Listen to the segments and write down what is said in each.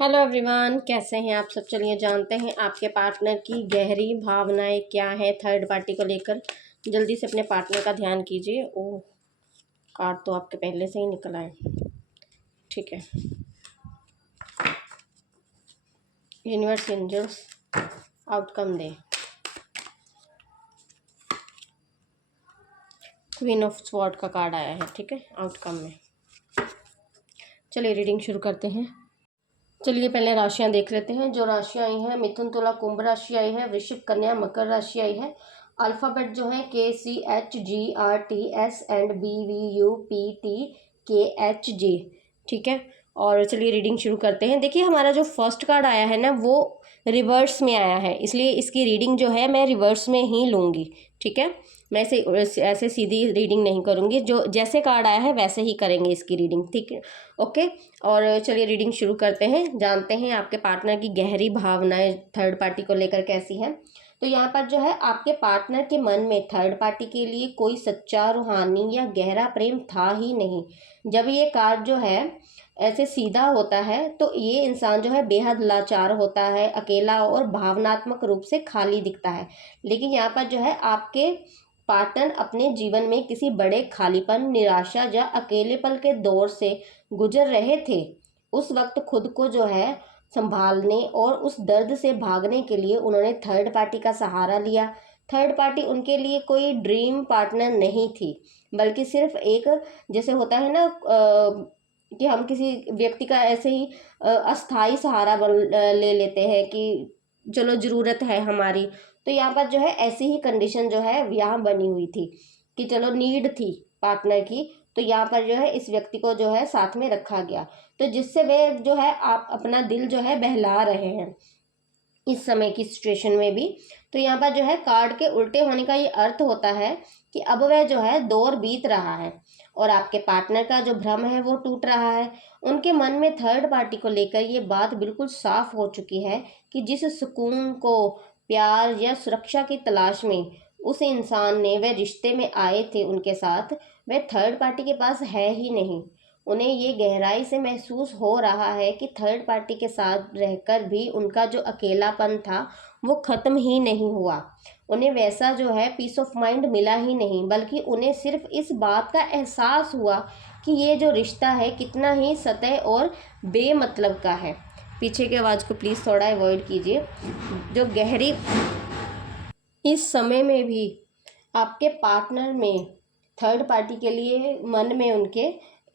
Hello everyone, कैसे हैं आप सब। चलिए जानते हैं आपके पार्टनर की गहरी भावनाएं क्या है थर्ड पार्टी को लेकर। जल्दी से अपने पार्टनर का ध्यान कीजिए। ओह, कार्ड तो आपके पहले से ही निकला है। ठीक है, यूनिवर्स एंजल्स आउटकम दे। क्वीन ऑफ स्वॉर्ड का कार्ड आया है। ठीक है, आउटकम में। चलिए रीडिंग शुरू करते हैं। चलिए पहले राशियां देख लेते हैं। जो राशियां आई हैं, मिथुन तुला कुंभ राशि आई है, वृश्चिक कन्या मकर राशि आई है। अल्फ़ाबेट जो है KCHGRTSNBVUPTKHJ। ठीक है, और चलिए रीडिंग शुरू करते हैं। देखिए हमारा जो फर्स्ट कार्ड आया है ना, वो रिवर्स में आया है, इसलिए इसकी रीडिंग जो है मैं रिवर्स में ही लूँगी। ठीक है, मैं ऐसे सीधी रीडिंग नहीं करूँगी, जो जैसे कार्ड आया है वैसे ही करेंगे इसकी रीडिंग। ठीक है, ओके। और चलिए रीडिंग शुरू करते हैं। जानते हैं आपके पार्टनर की गहरी भावनाएं थर्ड पार्टी को लेकर कैसी हैं। तो यहाँ पर जो है आपके पार्टनर के मन में थर्ड पार्टी के लिए कोई सच्चा रूहानी या गहरा प्रेम था ही नहीं। जब ये कार्ड जो है ऐसे सीधा होता है तो ये इंसान जो है बेहद लाचार होता है, अकेला और भावनात्मक रूप से खाली दिखता है। लेकिन यहाँ पर जो है आपके पार्टनर अपने जीवन में किसी बड़े खालीपन, निराशा या अकेलेपन के दौर से गुजर रहे थे। उस वक्त खुद को जो है संभालने और उस दर्द से भागने के लिए उन्होंने थर्ड पार्टी का सहारा लिया। थर्ड पार्टी उनके लिए कोई ड्रीम पार्टनर नहीं थी, बल्कि सिर्फ एक, जैसे होता है ना कि हम किसी व्यक्ति का ऐसे ही अस्थाई सहारा ले लेते हैं कि चलो ज़रूरत है हमारी। तो यहाँ पर जो है ऐसी ही कंडीशन जो है यहाँ बनी हुई थी कि चलो नीड थी पार्टनर की, तो यहाँ पर जो है इस व्यक्ति को जो है साथ में रखा गया, तो जिससे वे जो है आप अपना दिल जो है बहला रहे हैं इस समय की सिचुएशन में भी। तो यहाँ पर जो है कार्ड के उल्टे होने का ये अर्थ होता है कि अब वह जो है दौर बीत रहा है और आपके पार्टनर का जो भ्रम है वो टूट रहा है। उनके मन में थर्ड पार्टी को लेकर ये बात बिल्कुल साफ हो चुकी है कि जिस सुकून को, प्यार या सुरक्षा की तलाश में उस इंसान ने वह रिश्ते में आए थे उनके साथ, वह थर्ड पार्टी के पास है ही नहीं। उन्हें ये गहराई से महसूस हो रहा है कि थर्ड पार्टी के साथ रहकर भी उनका जो अकेलापन था वो ख़त्म ही नहीं हुआ। उन्हें वैसा जो है पीस ऑफ माइंड मिला ही नहीं, बल्कि उन्हें सिर्फ इस बात का एहसास हुआ कि ये जो रिश्ता है कितना ही सतह और बेमतलब का है। पीछे की आवाज़ को प्लीज़ थोड़ा अवॉइड कीजिए। जो गहरी इस समय में भी आपके पार्टनर में थर्ड पार्टी के लिए, मन में उनके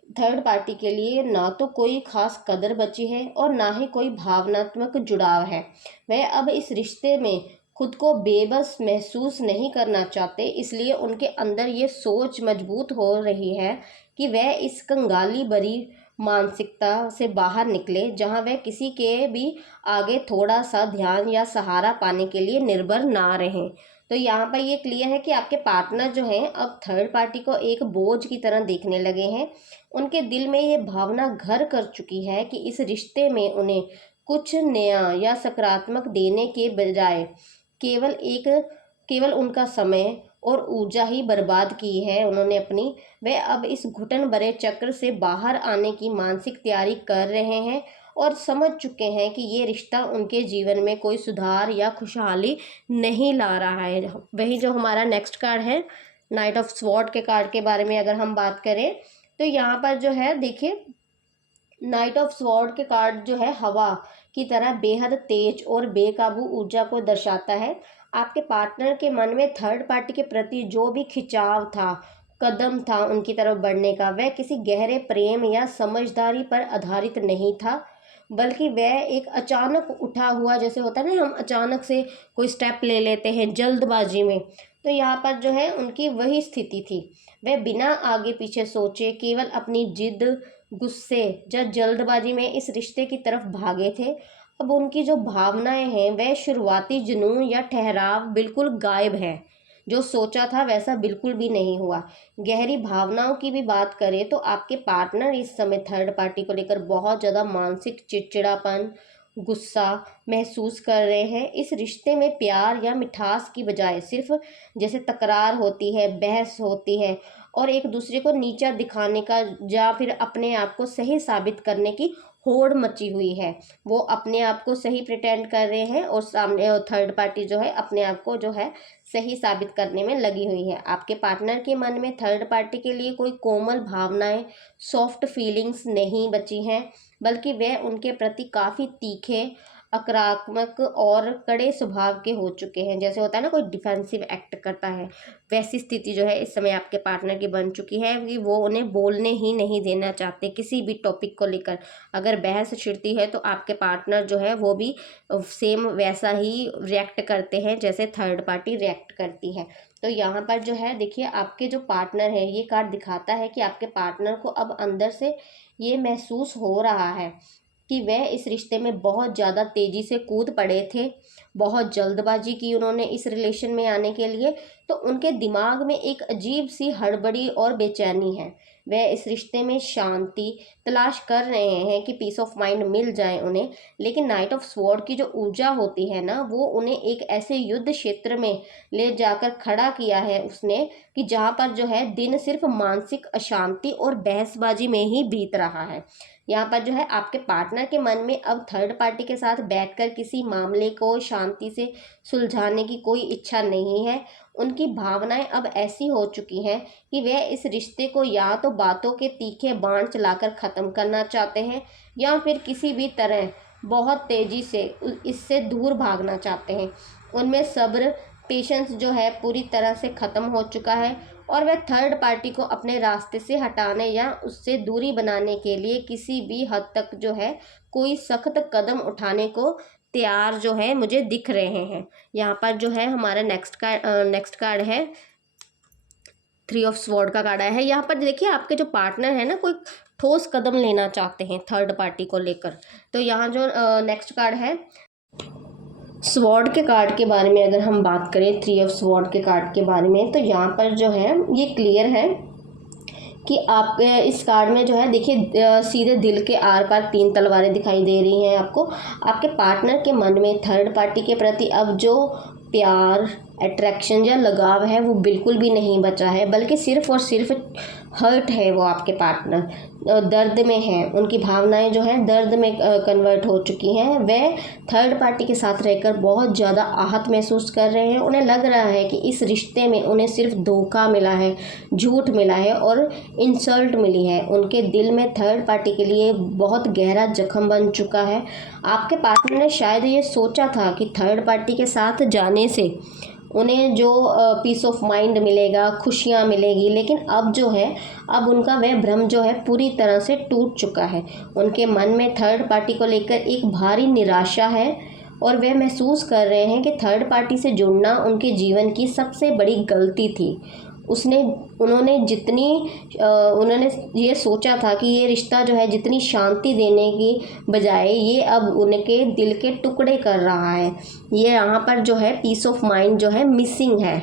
थर्ड पार्टी के लिए ना तो कोई खास कदर बची है और ना ही कोई भावनात्मक जुड़ाव है। वह अब इस रिश्ते में खुद को बेबस महसूस नहीं करना चाहते, इसलिए उनके अंदर ये सोच मजबूत हो रही है कि वह इस कंगाली भरी मानसिकता से बाहर निकले, जहां वह किसी के भी आगे थोड़ा सा ध्यान या सहारा पाने के लिए निर्भर ना रहें। तो यहाँ पर ये क्लियर है कि आपके पार्टनर जो हैं अब थर्ड पार्टी को एक बोझ की तरह देखने लगे हैं। उनके दिल में ये भावना घर कर चुकी है कि इस रिश्ते में उन्हें कुछ नया या सकारात्मक देने के बजाय केवल उनका समय और ऊर्जा ही बर्बाद की है उन्होंने अपनी। वे अब इस घुटन भरे चक्र से बाहर आने की मानसिक तैयारी कर रहे हैं और समझ चुके हैं कि ये रिश्ता उनके जीवन में कोई सुधार या खुशहाली नहीं ला रहा है। वही जो हमारा नेक्स्ट कार्ड है, नाइट ऑफ स्वॉर्ड के कार्ड के बारे में अगर हम बात करें, तो यहाँ पर जो है देखिए, नाइट ऑफ स्वॉर्ड के कार्ड जो है हवा की तरह बेहद तेज और बेकाबू ऊर्जा को दर्शाता है। आपके पार्टनर के मन में थर्ड पार्टी के प्रति जो भी खिंचाव था, कदम था उनकी तरफ बढ़ने का, वह किसी गहरे प्रेम या समझदारी पर आधारित नहीं था, बल्कि वह एक अचानक उठा हुआ, जैसे होता है ना हम अचानक से कोई स्टेप ले लेते हैं जल्दबाजी में, तो यहाँ पर जो है उनकी वही स्थिति थी। वह बिना आगे पीछे सोचे केवल अपनी जिद, गुस्से या जल्दबाजी में इस रिश्ते की तरफ भागे थे। अब उनकी जो भावनाएं हैं वह शुरुआती जुनून या ठहराव बिल्कुल गायब है। जो सोचा था वैसा बिल्कुल भी नहीं हुआ। गहरी भावनाओं की भी बात करें तो आपके पार्टनर इस समय थर्ड पार्टी को लेकर बहुत ज़्यादा मानसिक चिड़चिड़ापन, गुस्सा महसूस कर रहे हैं। इस रिश्ते में प्यार या मिठास की बजाय सिर्फ जैसे तकरार होती है, बहस होती है और एक दूसरे को नीचा दिखाने का या फिर अपने आप को सही साबित करने की होड़ मची हुई है, वो अपने आप को सही प्रिटेंड कर रहे हैं और सामने थर्ड पार्टी जो है अपने आप को जो है सही साबित करने में लगी हुई है। आपके पार्टनर के मन में थर्ड पार्टी के लिए कोई कोमल भावनाएं, सॉफ्ट फीलिंग्स नहीं बची हैं, बल्कि वे उनके प्रति काफ़ी तीखे, आक्रामक और कड़े स्वभाव के हो चुके हैं। जैसे होता है ना, कोई डिफेंसिव एक्ट करता है, वैसी स्थिति जो है इस समय आपके पार्टनर की बन चुकी है कि वो उन्हें बोलने ही नहीं देना चाहते किसी भी टॉपिक को लेकर। अगर बहस छिड़ती है तो आपके पार्टनर जो है वो भी सेम वैसा ही रिएक्ट करते हैं जैसे थर्ड पार्टी रिएक्ट करती है। तो यहाँ पर जो है देखिए, आपके जो पार्टनर है, ये कार्ड दिखाता है कि आपके पार्टनर को अब अंदर से ये महसूस हो रहा है कि वह इस रिश्ते में बहुत ज़्यादा तेज़ी से कूद पड़े थे, बहुत जल्दबाजी की उन्होंने इस रिलेशन में आने के लिए। तो उनके दिमाग में एक अजीब सी हड़बड़ी और बेचैनी है। वह इस रिश्ते में शांति तलाश कर रहे हैं कि पीस ऑफ माइंड मिल जाए उन्हें, लेकिन नाइट ऑफ स्वॉर्ड की जो ऊर्जा होती है ना, वो उन्हें एक ऐसे युद्ध क्षेत्र में ले जाकर खड़ा किया है उसने, कि जहाँ पर जो है दिन सिर्फ मानसिक अशांति और बहसबाजी में ही बीत रहा है। यहाँ पर जो है आपके पार्टनर के मन में अब थर्ड पार्टी के साथ बैठकर किसी मामले को शांति से सुलझाने की कोई इच्छा नहीं है। उनकी भावनाएं अब ऐसी हो चुकी हैं कि वे इस रिश्ते को या तो बातों के तीखे बाण चलाकर ख़त्म करना चाहते हैं, या फिर किसी भी तरह बहुत तेज़ी से इससे दूर भागना चाहते हैं। उनमें सब्र, पेशेंस जो है पूरी तरह से ख़त्म हो चुका है, और वह थर्ड पार्टी को अपने रास्ते से हटाने या उससे दूरी बनाने के लिए किसी भी हद तक जो है कोई सख्त कदम उठाने को तैयार जो है मुझे दिख रहे हैं। यहाँ पर जो है हमारा नेक्स्ट कार्ड है, 3 ऑफ स्वॉर्ड का कार्ड आया है। यहाँ पर देखिए, आपके जो पार्टनर है ना, कोई ठोस कदम लेना चाहते हैं थर्ड पार्टी को लेकर। तो यहाँ जो नेक्स्ट कार्ड है स्वॉर्ड के कार्ड के बारे में अगर हम बात करें, 3 ऑफ स्वॉर्ड के कार्ड के बारे में, तो यहाँ पर जो है ये क्लियर है कि आप इस कार्ड में जो है देखिए, सीधे दिल के आर पार 3 तलवारें दिखाई दे रही हैं आपको। आपके पार्टनर के मन में थर्ड पार्टी के प्रति अब जो प्यार, अट्रैक्शन या लगाव है वो बिल्कुल भी नहीं बचा है, बल्कि सिर्फ और सिर्फ हर्ट है। वो आपके पार्टनर दर्द में हैं, उनकी भावनाएं जो हैं दर्द में कन्वर्ट हो चुकी हैं। वे थर्ड पार्टी के साथ रहकर बहुत ज़्यादा आहत महसूस कर रहे हैं। उन्हें लग रहा है कि इस रिश्ते में उन्हें सिर्फ धोखा मिला है, झूठ मिला है और इंसल्ट मिली है। उनके दिल में थर्ड पार्टी के लिए बहुत गहरा जख्म बन चुका है। आपके पार्टनर ने शायद ये सोचा था कि थर्ड पार्टी के साथ जाने से उन्हें जो पीस ऑफ माइंड मिलेगा, खुशियाँ मिलेगी, लेकिन अब जो है, अब उनका वह भ्रम जो है पूरी तरह से टूट चुका है। उनके मन में थर्ड पार्टी को लेकर एक भारी निराशा है, और वे महसूस कर रहे हैं कि थर्ड पार्टी से जुड़ना उनके जीवन की सबसे बड़ी गलती थी। उन्होंने ये सोचा था कि ये रिश्ता जो है जितनी शांति देने की बजाय ये अब उनके दिल के टुकड़े कर रहा है। ये यहाँ पर जो है पीस ऑफ माइंड जो है मिसिंग है।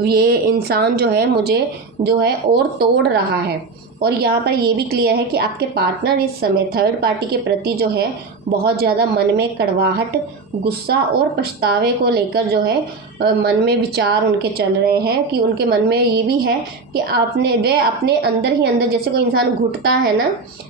ये इंसान जो है मुझे जो है और तोड़ रहा है। और यहाँ पर ये भी क्लियर है कि आपके पार्टनर इस समय थर्ड पार्टी के प्रति जो है बहुत ज़्यादा मन में कड़वाहट, गुस्सा और पछतावे को लेकर जो है मन में विचार उनके चल रहे हैं, कि उनके मन में ये भी है कि वे अपने अंदर ही अंदर, जैसे कोई इंसान घुटता है ना,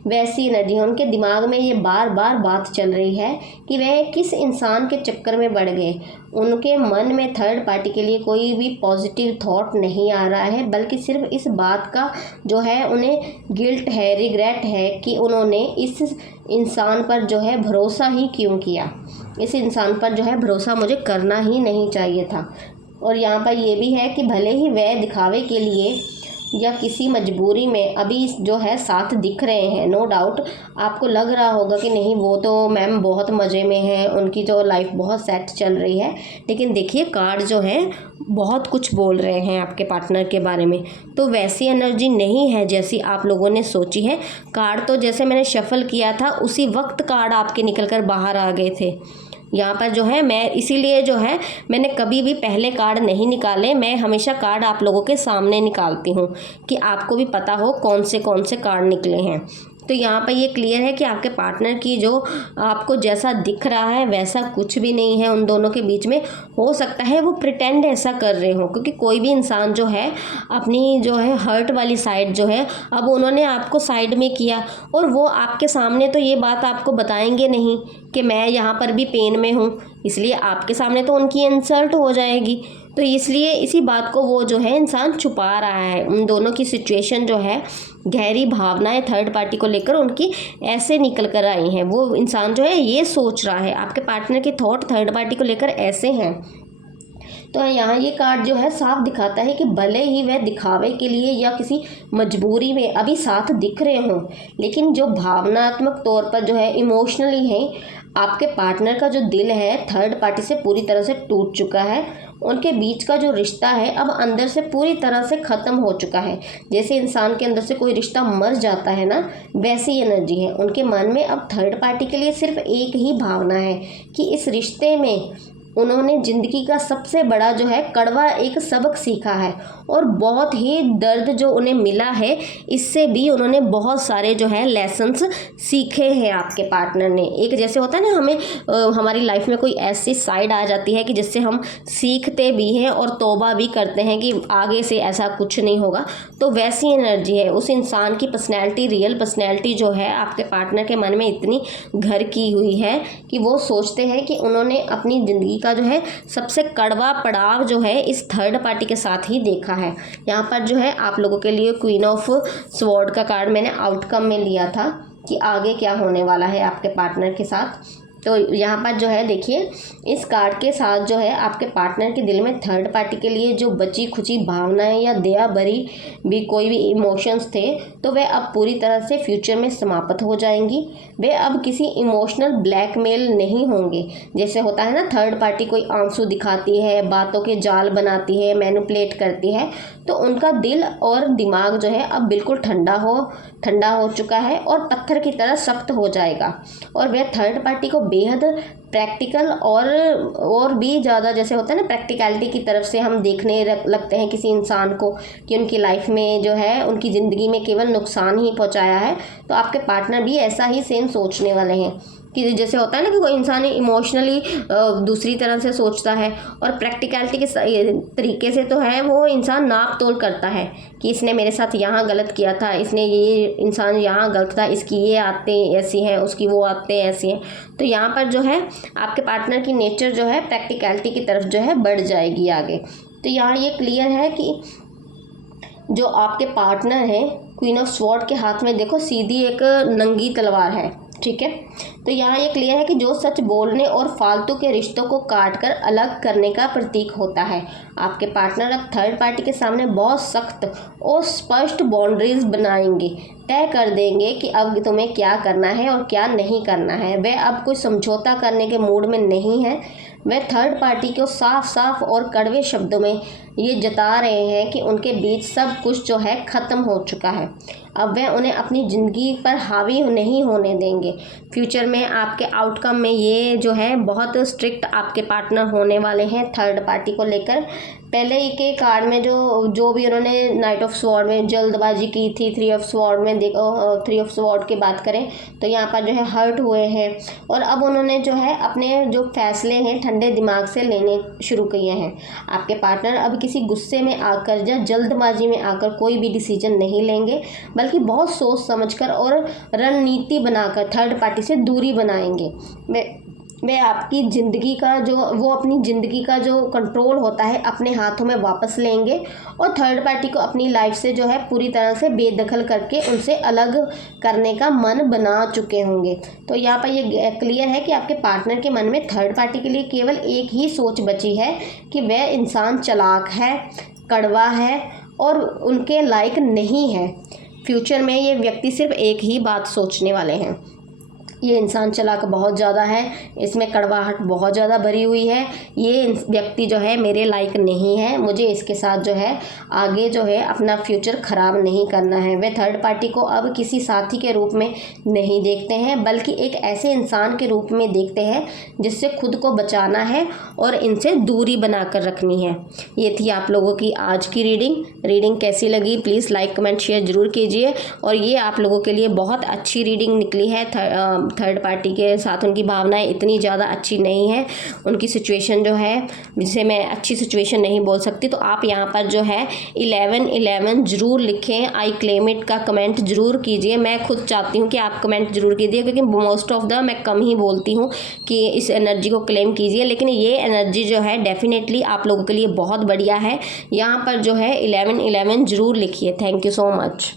वैसी एनर्जी उनके दिमाग में ये बार बार बात चल रही है कि वे किस इंसान के चक्कर में पड़ गए। उनके मन में थर्ड पार्टी के लिए कोई भी पॉजिटिव थॉट नहीं आ रहा है, बल्कि सिर्फ इस बात का जो है उन्हें गिल्ट है, रिग्रेट है कि उन्होंने इस इंसान पर जो है भरोसा ही क्यों किया। इस इंसान पर जो है भरोसा मुझे करना ही नहीं चाहिए था। और यहाँ पर ये भी है कि भले ही वह दिखावे के लिए या किसी मजबूरी में अभी जो है साथ दिख रहे हैं, नो डाउट आपको लग रहा होगा कि नहीं, वो तो मैम बहुत मज़े में है, उनकी जो लाइफ बहुत सेट चल रही है, लेकिन देखिए कार्ड जो है बहुत कुछ बोल रहे हैं आपके पार्टनर के बारे में। तो वैसी एनर्जी नहीं है जैसी आप लोगों ने सोची है। कार्ड तो जैसे मैंने शफल किया था उसी वक्त कार्ड आपके निकल कर बाहर आ गए थे। यहाँ पर जो है मैं इसीलिए जो है मैंने कभी भी पहले कार्ड नहीं निकाले, मैं हमेशा कार्ड आप लोगों के सामने निकालती हूँ कि आपको भी पता हो कौन से कार्ड निकले हैं। तो यहाँ पर ये क्लियर है कि आपके पार्टनर की जो आपको जैसा दिख रहा है वैसा कुछ भी नहीं है उन दोनों के बीच में। हो सकता है वो प्रिटेंड ऐसा कर रहे हो, क्योंकि कोई भी इंसान जो है अपनी जो है हर्ट वाली साइड जो है अब उन्होंने आपको साइड में किया, और वो आपके सामने तो ये बात आपको बताएंगे नहीं कि मैं यहाँ पर भी पेन में हूँ, इसलिए आपके सामने तो उनकी इंसल्ट हो जाएगी। तो इसलिए इसी बात को वो जो है इंसान छुपा रहा है। उन दोनों की सिचुएशन जो है, गहरी भावनाएं थर्ड पार्टी को लेकर उनकी ऐसे निकल कर आई हैं। वो इंसान जो है ये सोच रहा है, आपके पार्टनर के थॉट थर्ड पार्टी को लेकर ऐसे हैं। तो यहाँ ये कार्ड जो है साफ दिखाता है कि भले ही वह दिखावे के लिए या किसी मजबूरी में अभी साथ दिख रहे हों, लेकिन जो भावनात्मक तौर पर जो है इमोशनली है, आपके पार्टनर का जो दिल है थर्ड पार्टी से पूरी तरह से टूट चुका है। उनके बीच का जो रिश्ता है अब अंदर से पूरी तरह से ख़त्म हो चुका है। जैसे इंसान के अंदर से कोई रिश्ता मर जाता है ना, वैसी एनर्जी है उनके मन में। अब थर्ड पार्टी के लिए सिर्फ एक ही भावना है कि इस रिश्ते में उन्होंने ज़िंदगी का सबसे बड़ा जो है कड़वा एक सबक सीखा है, और बहुत ही दर्द जो उन्हें मिला है इससे भी उन्होंने बहुत सारे जो है लेसन्स सीखे हैं। आपके पार्टनर ने एक, जैसे होता है ना हमें हमारी लाइफ में कोई ऐसी साइड आ जाती है कि जिससे हम सीखते भी हैं और तौबा भी करते हैं कि आगे से ऐसा कुछ नहीं होगा, तो वैसी एनर्जी है उस इंसान की। पर्सनैलिटी, रियल पर्सनैलिटी जो है आपके पार्टनर के मन में इतनी घर की हुई है कि वो सोचते हैं कि उन्होंने अपनी ज़िंदगी का जो है सबसे कड़वा पड़ाव जो है इस थर्ड पार्टी के साथ ही देखा है। यहाँ पर जो है आप लोगों के लिए क्वीन ऑफ स्वॉर्ड का कार्ड मैंने आउटकम में लिया था कि आगे क्या होने वाला है आपके पार्टनर के साथ। तो यहाँ पर जो है देखिए, इस कार्ड के साथ जो है आपके पार्टनर के दिल में थर्ड पार्टी के लिए जो बची खुची भावनाएं या दया भरी भी कोई भी इमोशंस थे, तो वे अब पूरी तरह से फ्यूचर में समाप्त हो जाएंगी। वे अब किसी इमोशनल ब्लैकमेल नहीं होंगे। जैसे होता है ना, थर्ड पार्टी कोई आंसू दिखाती है, बातों के जाल बनाती है, मैनिपुलेट करती है, तो उनका दिल और दिमाग जो है अब बिल्कुल ठंडा हो चुका है और पत्थर की तरह सख्त हो जाएगा। और वह थर्ड पार्टी को बेहद प्रैक्टिकल और भी ज़्यादा, जैसे होता है ना प्रैक्टिकलिटी की तरफ से हम देखने लगते हैं किसी इंसान को कि उनकी लाइफ में जो है उनकी ज़िंदगी में केवल नुकसान ही पहुंचाया है, तो आपके पार्टनर भी ऐसा ही सेम सोचने वाले हैं कि जैसे होता है ना कि कोई इंसान इमोशनली दूसरी तरह से सोचता है और प्रैक्टिकलिटी के तरीके से तो है वो इंसान नाप तोल करता है कि इसने मेरे साथ यहाँ गलत किया था, इसने ये इंसान यहाँ गलत था, इसकी ये आदतें ऐसी हैं, उसकी वो आदतें ऐसी हैं। तो यहाँ पर जो है आपके पार्टनर की नेचर जो है प्रैक्टिकलिटी की तरफ जो है बढ़ जाएगी आगे। तो यहाँ ये क्लियर है कि जो आपके पार्टनर हैं, क्वीन ऑफ स्वॉर्ड के हाथ में देखो सीधी एक नंगी तलवार है, ठीक है। तो यहाँ ये क्लियर है कि जो सच बोलने और फालतू के रिश्तों को काट कर अलग करने का प्रतीक होता है। आपके पार्टनर अब थर्ड पार्टी के सामने बहुत सख्त और स्पष्ट बाउंड्रीज बनाएंगे, तय कर देंगे कि अब तुम्हें क्या करना है और क्या नहीं करना है। वे अब कोई समझौता करने के मूड में नहीं है। वे थर्ड पार्टी को साफ साफ और कड़वे शब्दों में ये जता रहे हैं कि उनके बीच सब कुछ जो है ख़त्म हो चुका है। अब वह उन्हें अपनी ज़िंदगी पर हावी नहीं होने देंगे। फ्यूचर में आपके आउटकम में ये जो है बहुत स्ट्रिक्ट आपके पार्टनर होने वाले हैं थर्ड पार्टी को लेकर। पहले ही के कार्ड में जो भी उन्होंने नाइट ऑफ स्वॉर्ड में जल्दबाजी की थी, थ्री ऑफ स्वॉर्ड में देखो, थ्री ऑफ स्वॉर्ड की बात करें तो यहाँ पर जो है हर्ट हुए हैं, और अब उन्होंने जो है अपने जो फैसले हैं ठंडे दिमाग से लेने शुरू किए हैं। आपके पार्टनर अब किसी गुस्से में आकर या जल्दबाजी में आकर कोई भी डिसीजन नहीं लेंगे, बल्कि बहुत सोच समझकर और रणनीति बनाकर थर्ड पार्टी से दूरी बनाएंगे। वे आपकी ज़िंदगी का अपनी ज़िंदगी का जो कंट्रोल होता है अपने हाथों में वापस लेंगे, और थर्ड पार्टी को अपनी लाइफ से जो है पूरी तरह से बेदखल करके उनसे अलग करने का मन बना चुके होंगे। तो यहाँ पर ये क्लियर है कि आपके पार्टनर के मन में थर्ड पार्टी के लिए केवल एक ही सोच बची है कि वह इंसान चालाक है, कड़वा है और उनके लायक नहीं है। फ्यूचर में ये व्यक्ति सिर्फ एक ही बात सोचने वाले हैं। ये इंसान चालाक बहुत ज़्यादा है, इसमें कड़वाहट बहुत ज़्यादा भरी हुई है, ये व्यक्ति जो है मेरे लायक नहीं है, मुझे इसके साथ जो है आगे जो है अपना फ्यूचर ख़राब नहीं करना है। वे थर्ड पार्टी को अब किसी साथी के रूप में नहीं देखते हैं, बल्कि एक ऐसे इंसान के रूप में देखते हैं जिससे खुद को बचाना है और इनसे दूरी बना कर रखनी है। ये थी आप लोगों की आज की रीडिंग कैसी लगी प्लीज़ लाइक कमेंट शेयर ज़रूर कीजिए। और ये आप लोगों के लिए बहुत अच्छी रीडिंग निकली है। थर्ड पार्टी के साथ उनकी भावनाएं इतनी ज़्यादा अच्छी नहीं है, उनकी सिचुएशन जो है जिसे मैं अच्छी सिचुएशन नहीं बोल सकती। तो आप यहाँ पर जो है 1111 ज़रूर लिखें, आई क्लेम इट का कमेंट ज़रूर कीजिए। मैं खुद चाहती हूँ कि आप कमेंट ज़रूर कीजिए, क्योंकि मोस्ट ऑफ द मैं कम ही बोलती हूँ कि इस एनर्जी को क्लेम कीजिए, लेकिन ये एनर्जी जो है डेफिनेटली आप लोगों के लिए बहुत बढ़िया है। यहाँ पर जो है 1111 ज़रूर लिखिए। Thank you so much.